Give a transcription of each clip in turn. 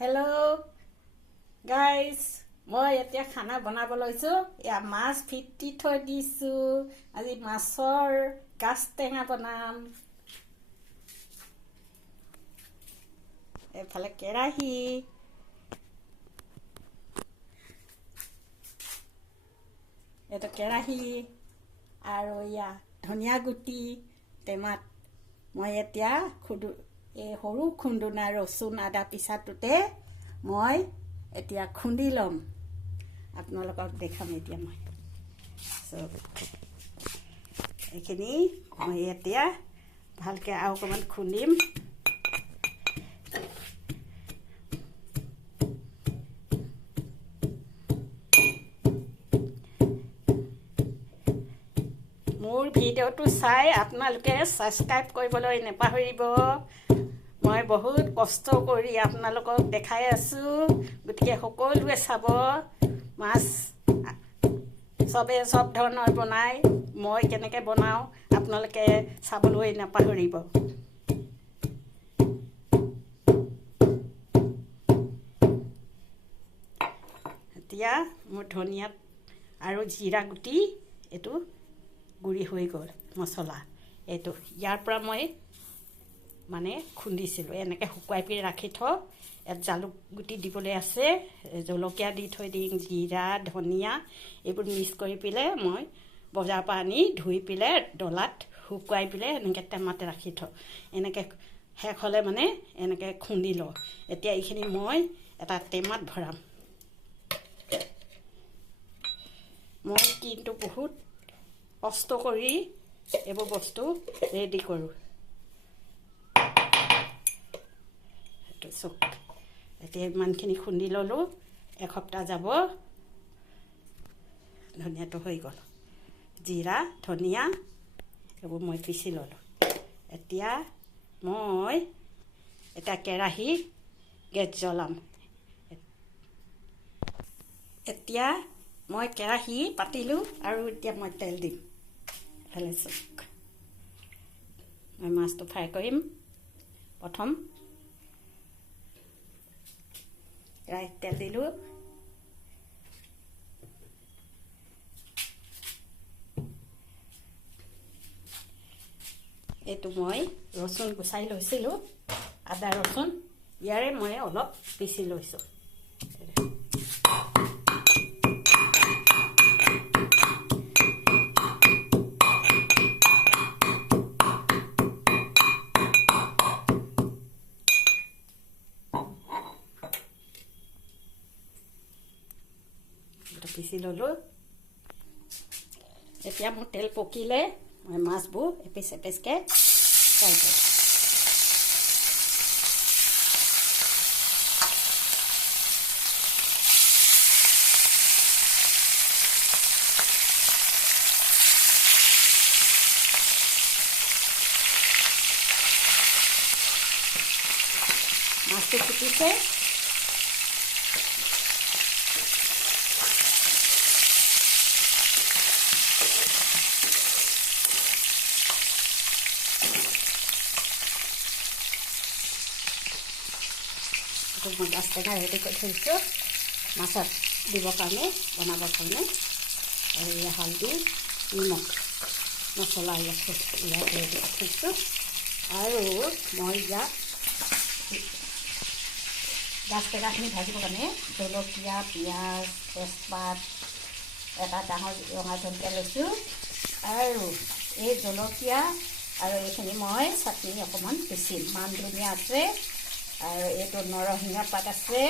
Hello guys, মই এতিয়া খানা বনাব লৈছো। ইয়া মাছ ফিটি থৈ দিছো। আজি মাছৰ গাছ টেঙা বনাম। এফালে কেৰাহী, এটা কেৰাহী আৰু ইয়া ধনিয়া গুটি টেমাত মই এতিয়া এই সৰু খুন্দুনা ৰচুন আদা পিছাটোতে মই এতিয়া খুন্দি ল'ম। আপোনালোকক দেখাম এতিয়া মই এইখিনি মই এতিয়া ভালকৈ আৰু অকণমান খুন্দিম। মোৰ ভিডিঅ'টো চাই আপোনালোকে ছাবস্ক্ৰাইব কৰিবলৈ নাপাহৰিব। মই বহুত কষ্ট কৰি আপোনালোকক দেখাই আছোঁ, গতিকে সকলোৱে চাব। মাছ চবে চব ধৰণৰ বনায়, মই কেনেকৈ বনাওঁ আপোনালোকে চাবলৈ নাপাহৰিব। এতিয়া মোৰ ধনিয়াত আৰু জিৰা গুটি এইটো গুড়ি হৈ গ'ল মছলা। এইটো ইয়াৰ পৰা মই মানে খুন্দিছিলোঁ, এনেকৈ শুকুৱাই পিনে ৰাখি ইয়াত জালুক গুটি দিবলৈ আছে, জলকীয়া দি থৈ দিম, জিৰা ধনিয়া এইবোৰ মিক্স কৰি পেলাই মই বজাৰৰ পৰা আনি ধুই পেলাই ডলাত শুকুৱাই পেলাই এনেকৈ টেমাতে ৰাখি এনেকৈ শেষ হ'লে মানে এনেকৈ খুন্দি লওঁ। এতিয়া এইখিনি মই এটা টেমাত ভৰাম। মই কিন্তু বহুত কষ্ট কৰি এইবোৰ বস্তু ৰেডি কৰোঁ। চক এতিয়া ইমানখিনি খুন্দি ল'লোঁ, এসপ্তাহ যাব। ধনিয়াটো হৈ গ'ল, জিৰা ধনিয়া এইবোৰ মই পিচি ল'লোঁ। এতিয়া মই এটা কেৰাহী গেছ জ্বলাম। এতিয়া মই কেৰাহী পাতিলোঁ আৰু এতিয়া মই তেল দিম। ভালে চাওক, মই মাছটো ফ্ৰাই কৰিম। প্ৰথম কেৰাহীত তেল দিলোঁ। এইটো মই ৰচুন গুচাই লৈছিলোঁ, আদা ৰচুন ইয়াৰে মই অলপ পিচি লৈছোঁ। পিচি ল'লোঁ। এতিয়া মোৰ তেল পকিলে মই মাছবোৰ এপিচ এপিচকৈ ফ্ৰাই কৰিম। মাছটো ফুটিছে, মই গাছ টেঙা ৰেডি কৰি থৈছোঁ মাছত দিবৰ কাৰণে, বনাবৰ কাৰণে। আৰু ইয়াত হালধি নিমখ মছলা ইয়াত ৰেডি কৰি থৈছোঁ। আৰু মই ইয়াত গাছ টেঙাখিনি ভাজিবৰ কাৰণে জলকীয়া পিঁয়াজ তেজপাত এটা ডাঙৰ ৰঙা জলকীয়া লৈছোঁ। আৰু এই জলকীয়া আৰু এইখিনি মই চাটনি অকণমান পিচিম। মান ধনিয়া আছে, আৰু এইটো নৰসিংহ পাত আছে,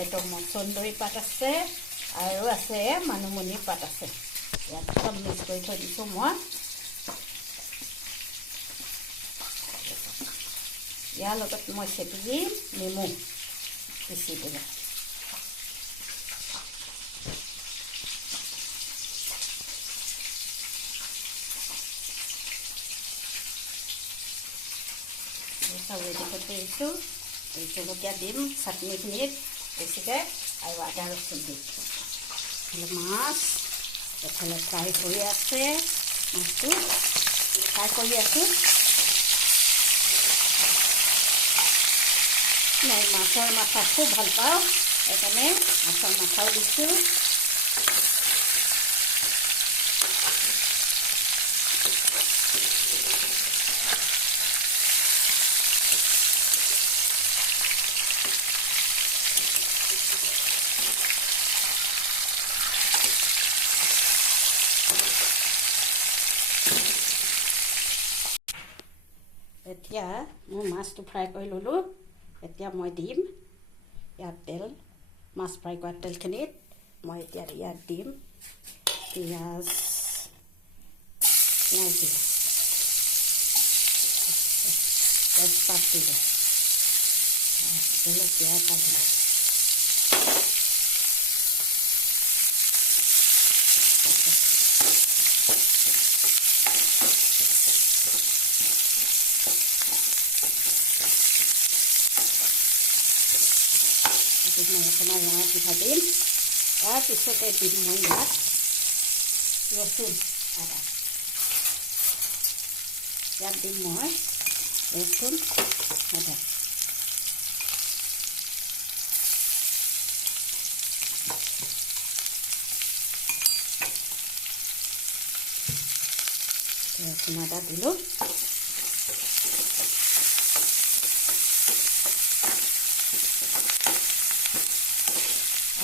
এইটো মচন্দৰী পাত আছে, আৰু আছে মানিমুনি পাত আছে। ইয়াত চব মিক্স কৰি থৈ দিছোঁ মই। ইয়াৰ লগত মই চেপি দিম নেমু পিচি পেলাই। চব ৰেডি কৰি থৈ দিছোঁ। এই জলকীয়া দিম চাটনিখিনিত বেছিকৈ, আৰু আদা ৰচুন দিম। মাছ এফালে ফ্ৰাই কৰি আছে, মাছটো ফ্ৰাই কৰি আছোঁ। মই মাছৰ মাথা খুব ভাল পাওঁ, সেইকাৰণে মাছৰ মাথাও দিছোঁ। এতিয়া মোৰ মাছটো ফ্ৰাই কৰি ল'লোঁ। এতিয়া মই দিম ইয়াত তেল, মাছ ফ্ৰাই কৰা তেলখিনিত মই এতিয়া ইয়াত দিম পিঁয়াজ দিলোঁ, তেজপাত দিলোঁ, জলকীয়া এটা দিলোঁ, মই অকণমান ৰঙা পিঠা দিম। তাৰপিছতে দিম মই ইয়াত ৰচুন আদা, ইয়াত দিম মই ৰচুন আদা, ৰচুন আদা দিলোঁ।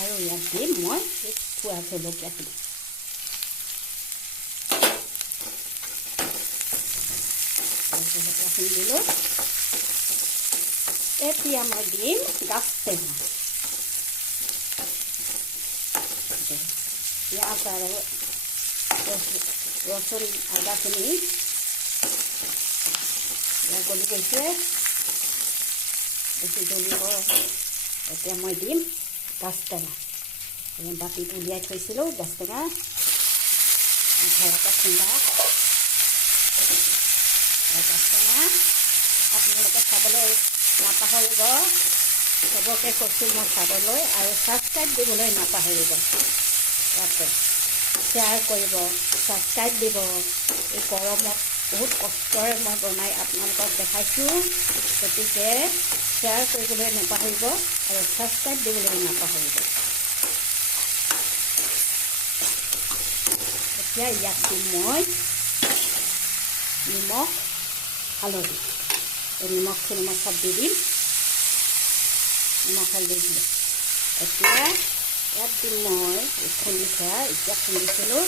আৰু ইয়াত দিম মই খোৱা জলকীয়াখিনি, জলকীয়াখিনি দিলোঁ। এতিয়া মই দিম গাজ টেঙা, পিঁয়াজ আৰু ৰচুন আদাখিনি গলি গৈছে, বেছি জ্বলিব। এতিয়া মই দিম গাজ টেঙা, বাতিত উলিয়াই থৈছিলোঁ গাজ টেঙা, ঘৰতে খুন্দা গাজ টেঙা। আপোনালোকে খাবলৈ নাপাহৰিব, চবকে কৈছোঁ মই খাবলৈ, আৰু ছাবস্ক্ৰাইব দিবলৈ নাপাহৰিব। তাতে শ্বেয়াৰ কৰিব, ছাবস্ক্ৰাইব দিব। এই গৰমত বহুত কষ্টৰে মই বনাই আপোনালোকক দেখাইছোঁ, গতিকে শ্বেয়াৰ কৰিবলৈ নাপাহৰিব আৰু ছাবস্ক্ৰাইব দিবলৈ নাপাহৰিব। এতিয়া ইয়াত দিম মই নিমখ, হালধি। এই নিমখখিনি মই চব দি দিম, নিমখ হালধি দিলোঁ। এতিয়া ইয়াত দিম মই খুন্দি থোৱা, এতিয়া খুন্দিছিলোঁ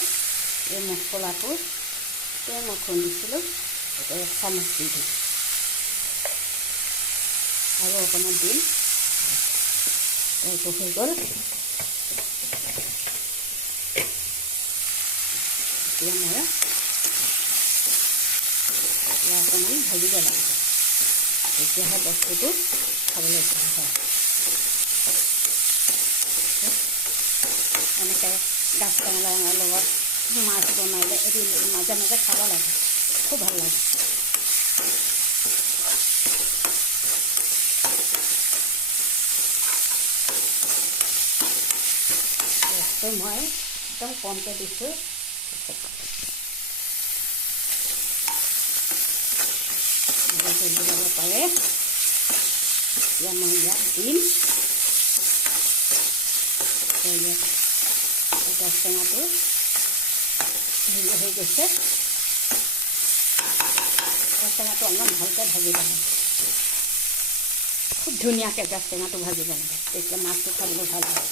এই মছলাটো, মই খুন্দিছিলোঁ, এতিয়া 1 চামুচ দি দিম, আৰু অকণমান দিম। এইটো হৈ গ'ল। এতিয়া মই অকণমান ভাজিব লাগিব, তেতিয়াহে বস্তুটো খাবলৈ ভাল হয়। এনেকৈ গাজ টেঙাৰ লগত মাছ বনালে এদিন মাজে মাজে খাব লাগে, খুব ভাল লাগে। মই একদম কমকৈ দিছোঁ, যাব পাৰে। এতিয়া মই ইয়াত দিম গাজ টেঙাটো হৈ গৈছে। গাজ টেঙাটো অলপমান ভালকৈ ভাজিব লাগে, খুব ধুনীয়াকৈ গাজ টেঙাটো ভাজিব লাগে, তেতিয়া মাছটো খাবলৈ ভাল হয়।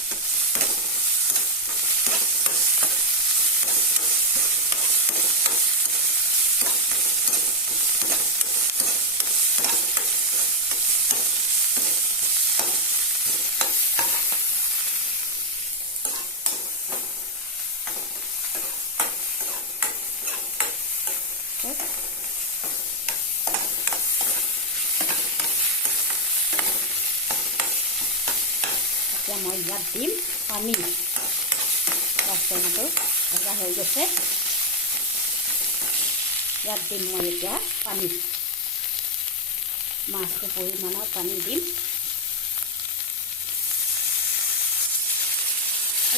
এতিয়া মই ইয়াত দিম পানী, গাজ টেঙাটো ভজা হৈ গৈছে। ইয়াত দিম মই এতিয়া পানী, মাছটো পৰিমাণৰ পানী দিম।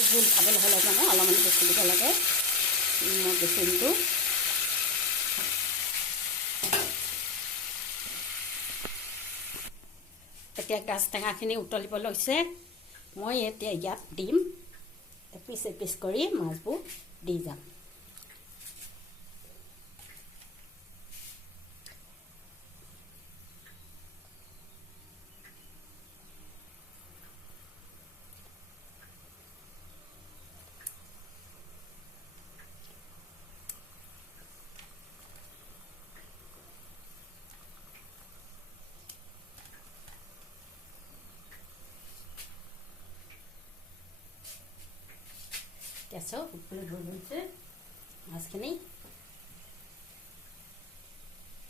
জোল খাবলৈ হ'লে মানে অলপমান বেছি দিব লাগে, মই বেছি নিদিওঁ। এতিয়া গাছ টেঙাখিনি উতলিব লৈছে মই এতিয়া ইয়াত দিম এপিচ এপিচ কৰি মাছবোৰ দি যাম কেঁচা উপৰি হৈ গৈছে মাছখিনি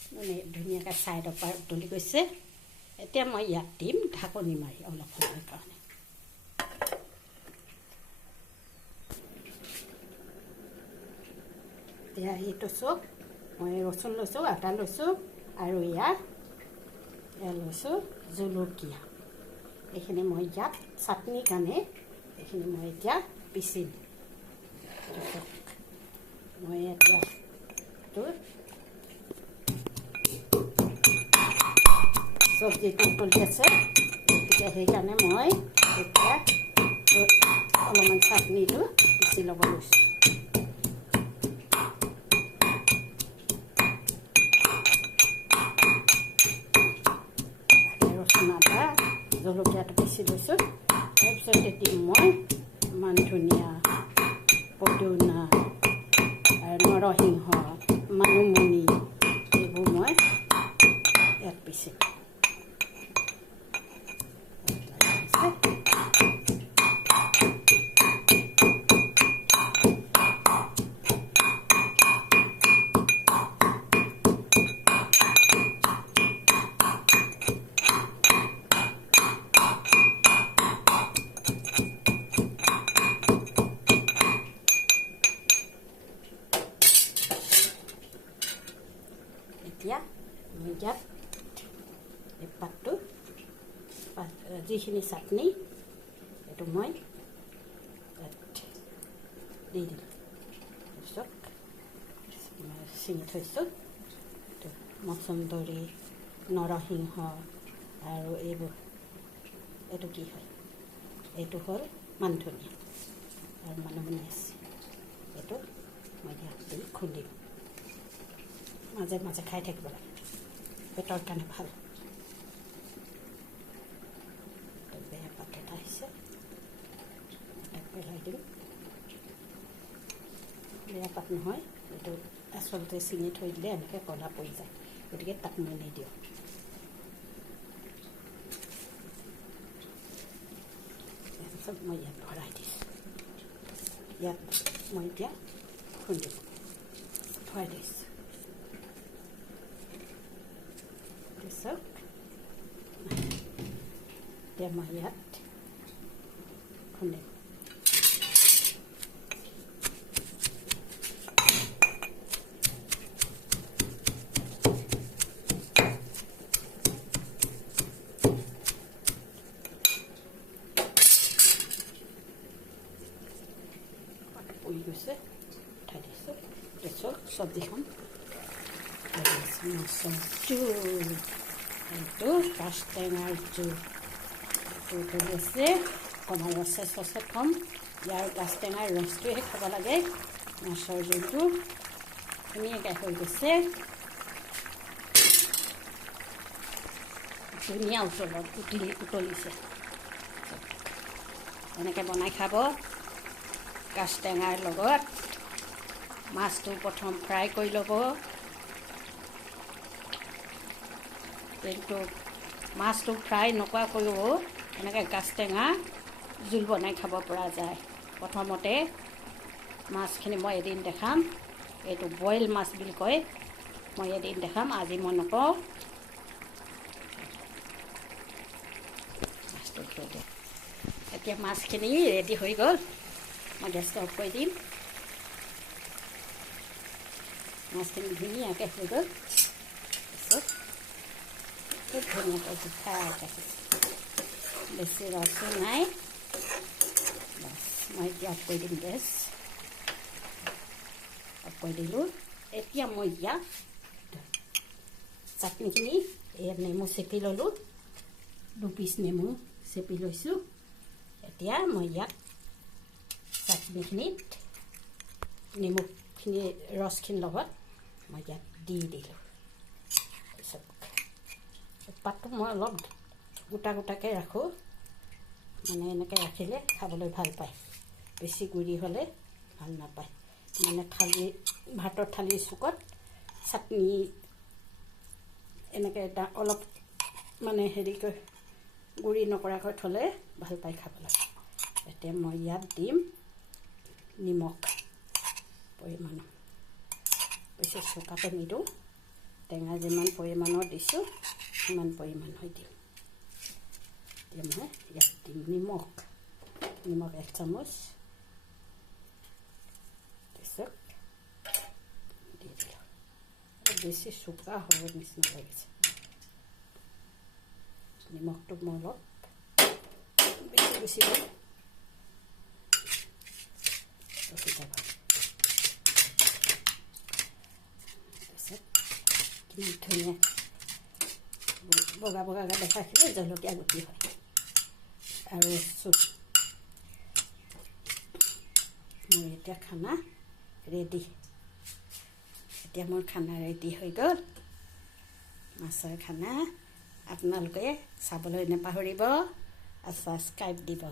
মানে ধুনীয়াকৈ ছাইডৰ পৰা উতলি গৈছে এতিয়া মই ইয়াত দিম ঢাকনি মাৰি অলপ সময়ৰ কাৰণে এতিয়া এইটো চব মই ৰচুন লৈছোঁ আদা লৈছোঁ আৰু ইয়াত লৈছোঁ জলকীয়া এইখিনি মই ইয়াত চাটনিৰ কাৰণে এইখিনি মই এতিয়া পিচিম মই এতিয়া চব্জিটো উতলি আছে গতিকে সেইকাৰণে মই এতিয়া অলপমান চাটনিটো পিচি ল'ব লৈছোঁ ৰচুন আদা জলকীয়াটো পিচি লৈছোঁ তাৰপিছত দিম মই মান ধনিয়া পদুনা আৰু নৰসিংহ মানিমুনি এইবোৰ মই ইয়াত পিচিম এতিয়া মই ইয়াত এই পাতটো যিখিনি চাটনি এইটো মই দি দিম তাৰপিছত ছিঙি থৈছোঁ মচন্দৰী নৰসিংহ আৰু এইবোৰ এইটো কি হয় এইটো হ'ল মান ধনিয়া আৰু মানিমুনি আছে এইটো মই ইয়াত দি খুন্দিম মাজে মাজে খাই থাকিব লাগে পেটৰ কাৰণে ভাল বেয়া পাত এটা আহিছে পেলাই দিম বেয়া পাত নহয় এইটো আচলতে ছিঙি থৈ দিলে এনেকৈ কলা পৰি যায় গতিকে তাক মই নিদিওঁ তাৰপিছত মই ইয়াত ভৰাই দিছোঁ ইয়াত মই এতিয়া খুন্দিম ভৰাই দিছোঁ এতিয়া মই ইয়াত খুন্দিম পৰি গৈছে উঠাই দিছোঁ তাৰপিছত চব্জিখন মাছৰ জোল এইটো গাছ টেঙাৰ জোল ধৰি আছে কমাই ৰসে চচে কম ইয়াৰ গাছ টেঙাৰ ৰসটোহে খাব লাগে মাছৰ জোলটো ধুনীয়াকৈ হৈ গৈছে ধুনীয়া উতলিছে এনেকৈ বনাই খাব গাছ টেঙাৰ লগত মাছটো প্ৰথম ফ্ৰাই কৰি ল'ব কিন্তু মাছটো ফ্ৰাই নকৰাকৈও এনেকৈ গাছ টেঙা জোল বনাই খাব পৰা যায় প্ৰথমতে মাছখিনি মই এদিন দেখাম এইটো বইল মাছ বুলি কয় মই এদিন দেখাম আজি মই নকওঁ মাছটো থৈ দিওঁ এতিয়া মাছখিনি ৰেডি হৈ গ'ল মই গেছটো অফ কৰি দিম মাছখিনি ধুনীয়াকৈ হৈ গ'ল খুব ধুনীয়াকৈ শুকাই ৰাখিছোঁ বেছি ৰসো নাই বাছ মই এতিয়া অফ কৰি দিম গেছ অফ কৰি দিলোঁ এতিয়া মই ইয়াত চাটনিখিনি এই নেমু চেপি ল'লোঁ 2 পিচ নেমু চেপি লৈছোঁ। এতিয়া মই ইয়াত চাটনিখিনিত নিমখখিনি ৰসখিনিৰ লগত মই ইয়াত দি দিলোঁ। তাৰপিছত পাতটো মই অলপ গোটা গোটাকৈ ৰাখোঁ, মানে এনেকৈ ৰাখিলে খাবলৈ ভাল পায়, বেছি গুৰি হ'লে ভাল নাপায়। মানে ভাতৰ থালিৰ চুকত চাটনি এনেকৈ অলপ মানে হেৰিকৈ গুৰি নকৰাকৈ থ'লে ভাল পায় খাবলৈ। এতিয়া মই ইয়াত দিম নিমখ পৰিমাণৰ, বেছি চোকাটো নিদিওঁ, টেঙা যিমান পৰিমাণৰ দিছোঁ সিমান পৰিমাণৰ দিম। এতিয়া মই ইয়াত দিম নিমখ 1 চামুচ, তাৰপিছত দি দিলোঁ। বেছি চোকা হ'ব নিচিনা লাগিছে, নিমখটো মই অলপ বেছি দিম। তাৰপিছত কিমান ধুনীয়া বগা বগাকৈ দেখাইছিলে জলকীয়া গুটি হয়। আৰু মোৰ এতিয়া খানা ৰেডি। এতিয়া মোৰ খানা ৰেডি হৈ গ'ল, মাছৰ খানা। আপোনালোকে চাবলৈ নাপাহৰিব আৰু ছাবস্ক্ৰাইব দিব।